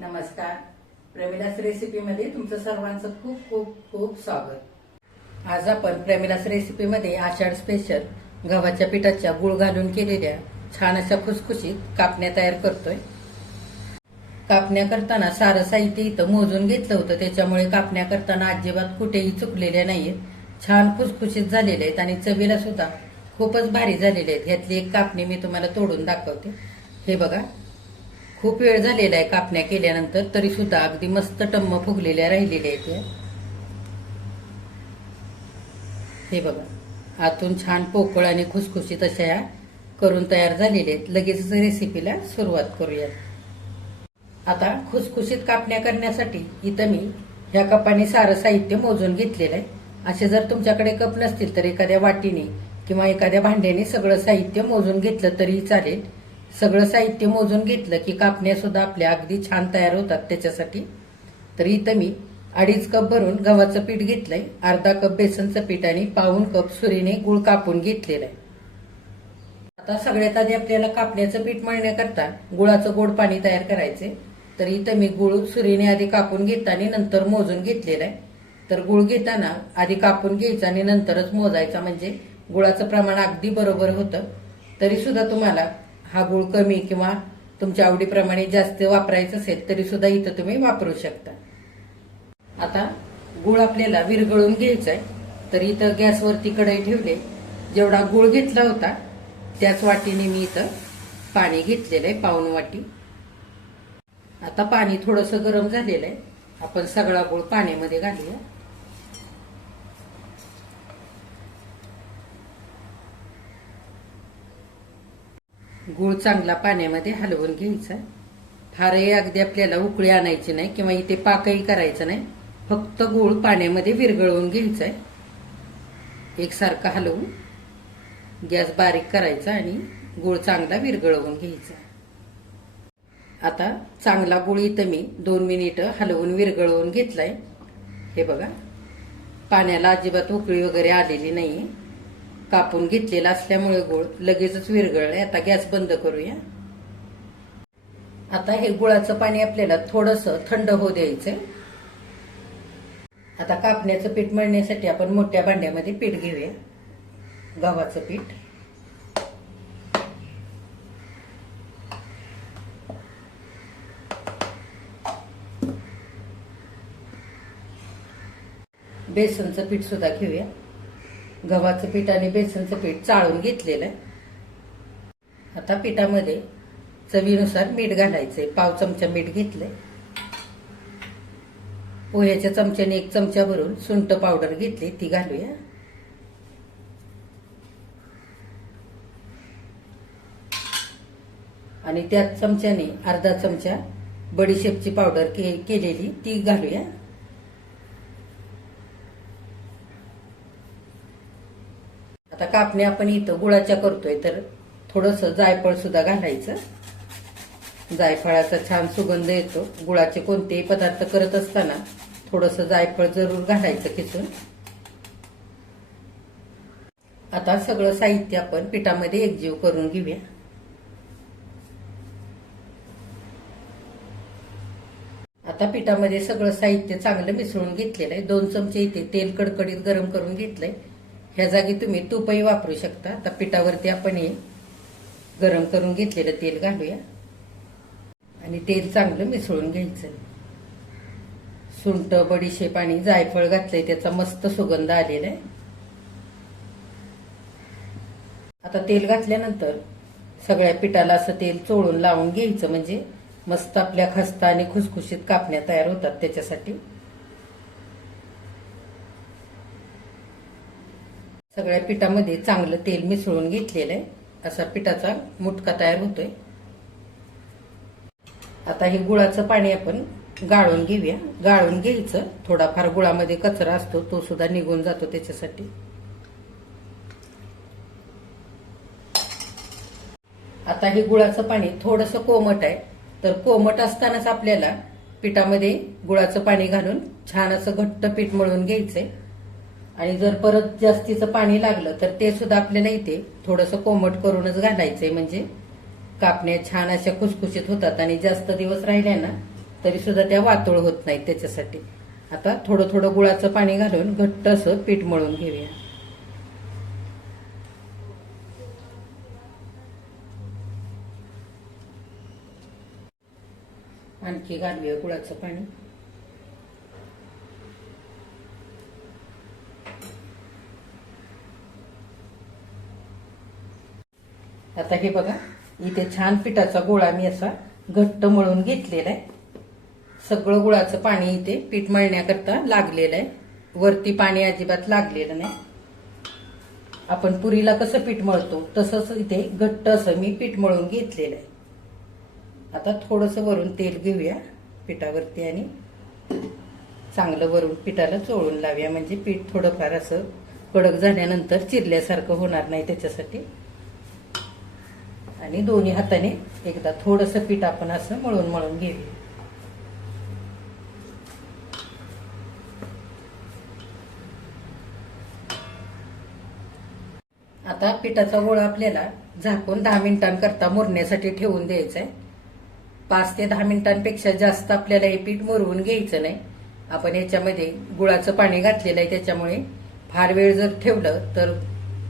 नमस्कार. प्रेमिलास रेसिपीमध्ये तुमचं सर्वांचं खूप खूप खूप स्वागत. आज आपण प्रेमिलास रेसिपीमध्ये आषाढ स्पेशल गव्हाच्या पिठाच्या गुळ घालून केलेल्या छान अशा खुसखुशीत कापण्या तयार करतोय. कापण्या करताना सारं साहित्य इथं मोजून घेतलं होतं, त्याच्यामुळे कापण्या करताना अजिबात कुठेही चुकलेल्या नाहीत. छान खुसखुशीत झालेले आहेत आणि चवीला सुद्धा खूपच भारी झालेले आहेत. ह्यातली एक कापणी मी तुम्हाला तोडून दाखवते. हे बघा, खूप वेळ झालेला आहे कापण्या केल्यानंतर, तरी सुद्धा अगदी मस्त टम्म फुगलेल्या राहिलेल्या आहेत. हे बघा, आतून छान पोकळ आणि खुसखुशीत अशा या करून तयार झालेल्या आहेत. लगेच रेसिपीला सुरुवात करूयात. आता खुसखुशीत कापण्या करण्यासाठी इथं मी ह्या कपाने सारं साहित्य मोजून घेतलेलं आहे. असे जर तुमच्याकडे कप नसतील तर एखाद्या वाटीने किंवा एखाद्या भांड्याने सगळं साहित्य मोजून घेतलं तरी चालेल. सगळं साहित्य मोजून घेतलं की कापण्या सुद्धा आपल्या अगदी छान तयार होतात. त्याच्यासाठी तर इथं मी 2.5 कप भरून गव्हाचं पीठ घेतलंय, अर्धा कप बेसनचं पीठ आणि पाऊण कप सुरीने गुळ कापून घेतलेला आहे. आता सगळ्यात आधी आपल्याला कापण्याचं पीठ मळण्याकरता गुळाचं गोड पाणी तयार करायचंय. तर इथं मी गुळ सुरीने आधी कापून घेतला आणि नंतर मोजून घेतलेला आहे. तर गुळ घेताना आधी कापून घ्यायचा आणि नंतरच मोजायचा, म्हणजे गुळाचं प्रमाण अगदी बरोबर होतं. तरी सुद्धा तुम्हाला हा गुळ कमी किंवा तुमच्या आवडीप्रमाणे जास्त वापरायचं असेल तरी सुद्धा इथं तुम्ही वापरू शकता. आता गुळ आपल्याला विरघळून घ्यायचा आहे. तर इथं गॅसवरती कढई ठेवले, जेवढा गुळ घेतला होता त्याच वाटीने मी इथं पाणी घेतलेलं आहे, पाऊण वाटी. आता पाणी थोडंसं गरम झालेलं आहे. आपण सगळा गुळ पाण्यामध्ये घालूया. गुळ चांगला पाण्यामध्ये हलवून घ्यायचा. फारही अगदी आपल्याला उकळी आणायची नाही किंवा इथे पाकही करायचं नाही, फक्त गुळ पाण्यामध्ये विरघळवून घ्यायचा आहे. एकसारखा हलवून गॅस बारीक करायचा आणि गुळ चांगला विरघळवून घ्यायचा. आता चांगला गुळ इथं मी 2 मिनिटं हलवून विरघळवून घेतलाय. हे बघा, पाण्याला अजिबात उकळी वगैरे आलेली नाहीये. कापून घेतलेला असल्यामुळे गुळ लगेचच विरघळलाय. आता गॅस बंद करूया. आता हे गुळाचं पाणी आपल्याला थोडंसं थंड होऊ द्यायचंय. आता कापण्याचं पीठ मळण्यासाठी आपण मोठ्या भांड्यामध्ये पीठ घेऊया. गव्हाचं पीठ बेसनचं पीठ सुद्धा घेऊया. गव्हाचं पीठ आणि बेसनचं पीठ चाळून घेतलेलं आहे. आता पिठामध्ये चवीनुसार मीठ घालायचंय. पाव चमचा मीठ घेतलंय. पोह्याच्या चमच्याने 1 चमचा भरून सुंठ पावडर घेतली, ती घालूया. आणि त्याच चमच्याने अर्धा चमचा बडीशेपची पावडर केलेली ती घालूया. आता कापण्या आपण इथं गुळाच्या करतोय तर थोडंसं जायफळ सुद्धा घालायचं. जायफळाचा छान सुगंध येतो. गुळाचे कोणतेही पदार्थ करत असताना थोडंसं जायफळ जरूर घालायचं किसून. आता सगळं साहित्य आपण पिठामध्ये एकजीव करून घेऊया. आता पिठामध्ये सगळं साहित्य चांगलं मिसळून घेतलेलं आहे. 2 चमचे इथे तेल कडकडीत गरम करून घेतलंय. ह्या जागी तुम्ही तूपही वापरू शकता. आता पिठावरती आपण हे गरम करून घेतलेलं तेल घालूया आणि तेल चांगलं मिसळून घ्यायचं. सुंठ, बडीशेप आणि जायफळ घातलंय, त्याचा मस्त सुगंध आलेला आहे. आता तेल घातल्यानंतर सगळ्या पिठाला असं तेल चोळून लावून घ्यायचं, म्हणजे मस्त आपल्या खस्ता आणि खुसखुशीत कापण्या तयार होतात. त्याच्यासाठी सगळ्या पिठामध्ये चांगलं तेल मिसळून घेतलेलं आहे. असा पिठाचा मुटका तयार होतोय. आता हे गुळाचं पाणी आपण गाळून घेऊया. गाळून घ्यायचं. थोडाफार गुळामध्ये कचरा असतो, तो सुद्धा निघून जातो त्याच्यासाठी. आता हे गुळाचं पाणी थोडंसं कोमट आहे, तर कोमट असतानाच आपल्याला पिठामध्ये गुळाचं पाणी घालून छान असं घट्ट पीठ मळून घ्यायचंय. आणि जर परत जास्तीचं पाणी लागलं तर ते सुद्धा आपल्याला इथे थोडंसं कोमट करूनच घालायचंय, म्हणजे कापण्या छान अशा खुसखुशीत होतात आणि जास्त दिवस राहिल्या ना तरी सुद्धा त्या वातोळ होत नाहीत. त्याच्यासाठी आता थोडं थोडं गुळाचं पाणी घालून घट्ट असं पीठ मळून घेऊया. आणखी घालूया गुळाचं पाणी. आता हे बघा, इथे छान पिठाचा गोळा मी असा घट्ट मळून घेतलेला आहे. सगळं गुळाचं पाणी इथे पीठ मळण्याकरता लागलेलं आहे. वरती पाणी अजिबात लागलेलं नाही. आपण पुरीला कसं पीठ मळतो तसंच इथे घट्ट असं मी पीठ मळून घेतलेलं आहे. आता थोडंसं वरून तेल घेऊया पिठावरती आणि चांगलं वरून पिठाला चोळून लावूया. म्हणजे पीठ थोडंफार असं कडक झाल्यानंतर चिरल्यासारखं होणार नाही त्याच्यासाठी. आणि दोन्ही हाताने एकदा थोडंसं पीठ आपण असं मळून मळून घेऊया. आता पिठाचा गोळा आपल्याला झाकून 10 मिनिटांकरता मुरण्यासाठी ठेवून द्यायचा आहे. 5 ते 10 मिनिटांपेक्षा जास्त आपल्याला हे पीठ मुरवून घ्यायचं नाही. आपण याच्यामध्ये गुळाचं पाणी घातलेलं आहे, त्याच्यामुळे फार वेळ जर ठेवलं तर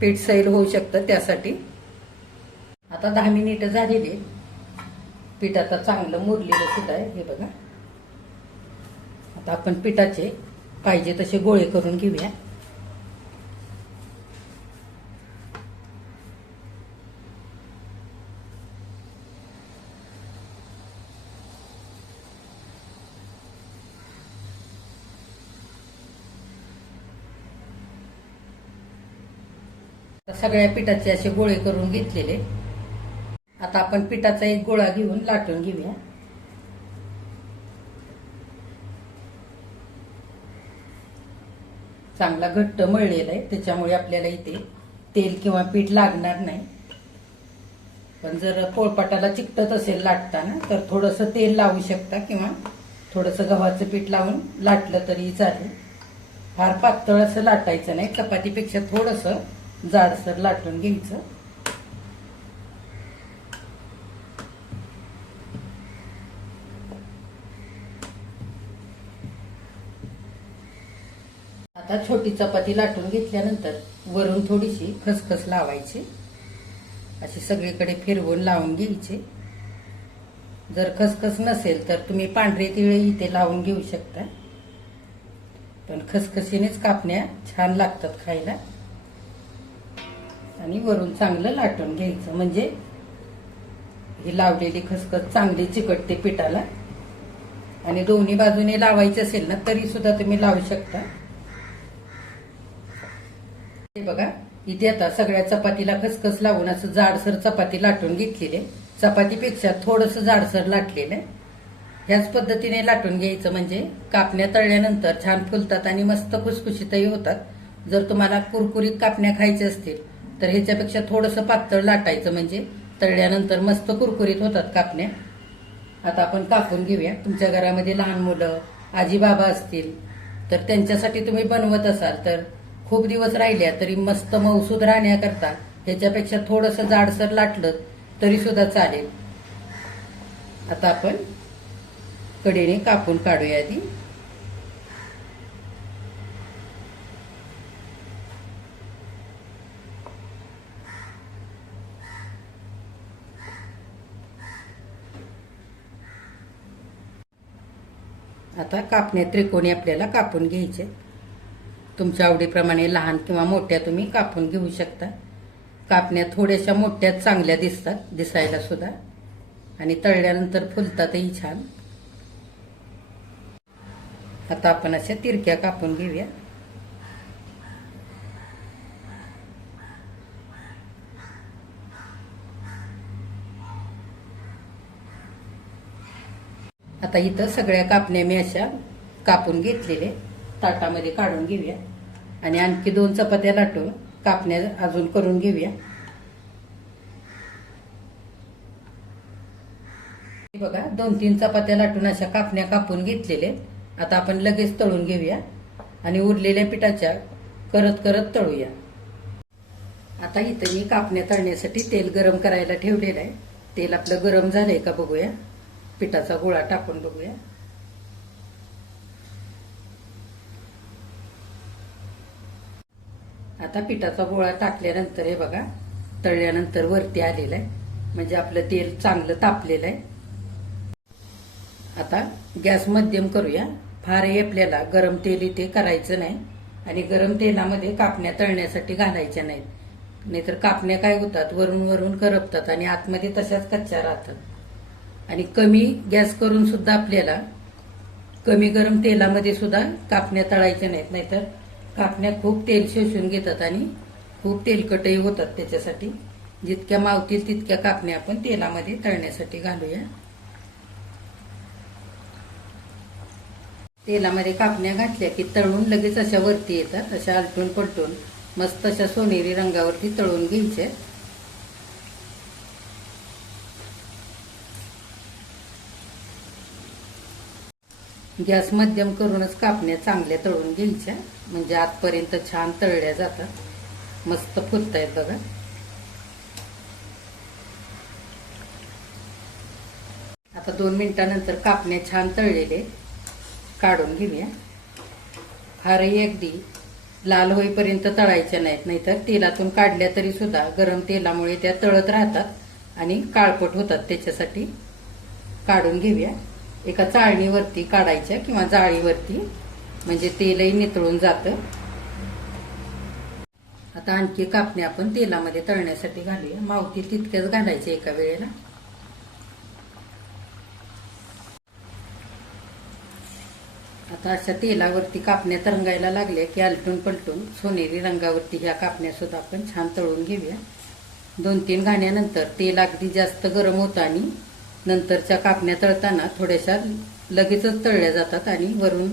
पीठ सैल होऊ शकतं. त्यासाठी आता 10 मिनिटं झालेली. पीठ आता चांगलं मुरलेलं सुद्धा आहे. हे बघा, आता आपण पिठाचे पाहिजे तसे गोळे करून घेऊया. सगळ्या पिठाचे असे गोळे करून घेतलेले. आता आपण पिठाचा एक गोळा घेऊन लाटून घेऊया. चांगला घट्ट मळलेला आहे, त्याच्यामुळे आपल्याला इथे तेल किंवा पीठ लागणार नाही. पण जर पोळपाटाला चिकटत असेल लाटताना तर थोडंसं तेल लावू शकता किंवा थोडंसं गव्हाचं पीठ लावून लाटलं तरी चालेल. फार पातळ असं लाटायचं नाही, चपातीपेक्षा थोडंसं जाडसर लाटून घ्यायचं. आता छोटी चपाती लाटून घेतल्यानंतर वरून थोडीशी खसखस लावायची. अशी सगळीकडे फिरवून लावून घ्यायची. जर खसखस नसेल तर तुम्ही पांढरे तिळे इथे लावून घेऊ शकता. पण खसखसीनेच कापण्या छान लागतात खायला. आणि वरून चांगलं लाटून घ्यायचं, म्हणजे ही लावलेली खसखस चांगली चिकटते पिठाला. आणि दोन्ही बाजूने लावायचे असेल ना तरी सुद्धा तुम्ही लावू शकता. हे बघा, इथे आता सगळ्या चपातीला खसखस लावून असं जाडसर चपाती लाटून घेतलेली. चपातीपेक्षा थोडंसं जाडसर लाटलेलं आहे. ह्याच पद्धतीने लाटून घ्यायचं, म्हणजे कापण्या तळल्यानंतर छान फुलतात आणि मस्त खुसखुशीतही होतात. जर तुम्हाला कुरकुरीत कापण्या खायच्या असतील तर ह्याच्यापेक्षा थोडंसं पातळ लाटायचं, म्हणजे तळल्यानंतर मस्त कुरकुरीत होतात कापण्या. आता आपण कापून घेऊया. तुमच्या घरामध्ये लहान मुलं आजी बाबा असतील तर त्यांच्यासाठी तुम्ही बनवत असाल तर खूप दिवस राहिल्या तरी मस्त मऊसूद राहण्याकरता ह्याच्यापेक्षा थोडंसं जाडसर लाटलं तरी सुद्धा चालेल. आता आपण कडेने कापून काढूया आधी. आता कापण्या त्रिकोणी आपल्याला कापून घ्यायचे. तुमच्या आवडीप्रमाणे लहान किंवा मोठ्या तुम्ही कापून घेऊ शकता. कापण्या थोड्याशा मोठ्या चांगल्या दिसतात, दिसायला सुद्धा, आणि तळल्यानंतर फुलतातही छान. आता आपण अशा तिरक्या कापून घेऊया. आता इथं सगळ्या कापण्या मी अशा कापून घेतलेले ताटामध्ये काढून घेऊया. आणि आणखी 2 चपात्या लाटून कापण्या अजून करून घेऊया. बघा, 2-3 चपात्या लाटून अशा कापण्या कापून घेतलेले. आता आपण लगेच तळून घेऊया आणि उरलेल्या पिठाच्या करत करत तळूया. आता इथं मी कापण्या तळण्यासाठी तेल गरम करायला ठेवलेलं आहे. तेल आपलं गरम झालंय का बघूया. पिठाचा गोळा टाकून बघूया. आता पिठाचा गोळा टाकल्यानंतर हे बघा तळल्यानंतर वरती आलेलं आहे, म्हणजे आपलं तेल चांगलं तापलेलं आहे. आता गॅस मध्यम करूया. फारही आपल्याला गरम तेल इथे करायचं नाही आणि गरम तेलामध्ये कापण्या तळण्यासाठी घालायच्या नाहीत, नाहीतर कापण्या काय होतात वरून वरून करपतात आणि आतमध्ये तशाच कच्च्या राहतात. आणि कमी गॅस करून सुद्धा आपल्याला कमी गरम तेलामध्ये सुद्धा कापण्या तळायच्या नाहीत, नाहीतर कापण्या खूप तेल शोषून घेतात आणि खूप तेलकटही होतात. त्याच्यासाठी जितक्या मावतील तितक्या कापण्या आपण तेलामध्ये तळण्यासाठी घालूया. तेलामध्ये कापण्या घातल्या की तळून लगेच अशा वरती येतात. अशा आलटून पलटून मस्त अशा सोनेरी रंगावरती तळून घ्यायच्या. गॅस मध्यम करूनच कापण्या चांगल्या तळून घ्यायच्या, म्हणजे आतपर्यंत छान तळल्या जातात. मस्त फुलतायत बघा. आता 2 मिनिटानंतर कापण्या छान तळलेले काढून घेऊया. फारही अगदी लाल होईपर्यंत तळायच्या नाहीत, नाहीतर तेलातून काढल्या तरी सुद्धा गरम तेलामुळे त्या तळत राहतात आणि काळपट होतात. त्याच्यासाठी काढून घेऊया. एका चाळणीवरती काढायच्या किंवा जाळीवरती, म्हणजे तेलही नितळून जातं. आता आणखी कापण्या आपण तेलामध्ये तळण्यासाठी घालूया. मावतील तितक्याच घालायचे एका वेळेला. आता अशा तेलावरती कापण्या तरंगायला लागल्या की आलटून पलटून सोनेरी रंगावरती ह्या कापण्या सुद्धा आपण छान तळून घेऊया. 2-3 घाण्यानंतर तेल अगदी जास्त गरम होतं आणि नंतरच्या कापण्या तळताना थोड्याशा लगेचच तळल्या जातात आणि वरून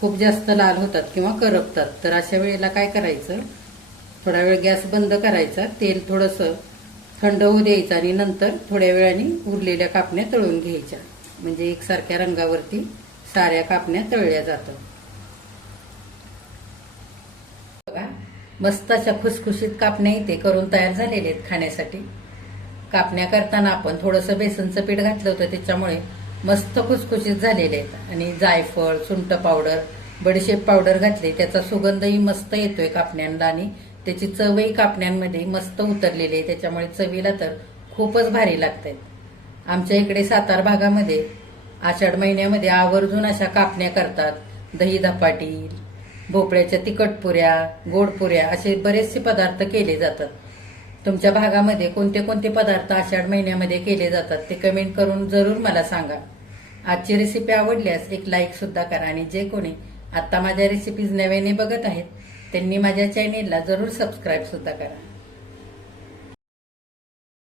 खूप जास्त लाल होतात किंवा करपतात. तर अशा वेळेला काय करायचं, थोडा वेळ गॅस बंद करायचा, तेल थोडंसं थंड होऊ द्यायचं आणि नंतर थोड्या वेळाने उरलेल्या कापण्या तळून घ्यायच्या, म्हणजे एकसारख्या रंगावरती साऱ्या कापण्या तळल्या जातात. बघा मस्त अशा खुसखुशीत कापण्या इथे करून तयार झालेले आहेत खाण्यासाठी. कापण्या करताना आपण थोडंसं बेसनचं पीठ घातलं होतं, त्याच्यामुळे मस्त खुसखुशीत झालेले आहेत. आणि जायफळ, सुंठ पावडर, बडीशेप पावडर घातली, त्याचा सुगंधही मस्त येतोय कापण्यांना आणि त्याची चवही कापण्यांमध्ये मस्त उतरलेली आहे. त्याच्यामुळे चवीला तर खूपच भारी लागतात. आमच्या इकडे सातारा भागामध्ये आषाढ महिन्यामध्ये आवर्जून अशा कापण्या करतात. दही धपाटी, भोपळ्याच्या तिखटपुऱ्या, गोडपुऱ्या असे बरेचसे पदार्थ केले जातात. तुमच्या भागामध्ये कोणते कोणते पदार्थ आषाढ महिन्यामध्ये केले जातात ते कमेंट करून जरूर मला सांगा. आजची रेसिपी आवडल्यास एक लाईक सुद्धा करा आणि जे कोणी आता माझ्या रेसिपीज नव्याने बघत आहेत त्यांनी माझ्या चॅनेलला जरूर सबस्क्राईब सुद्धा करा.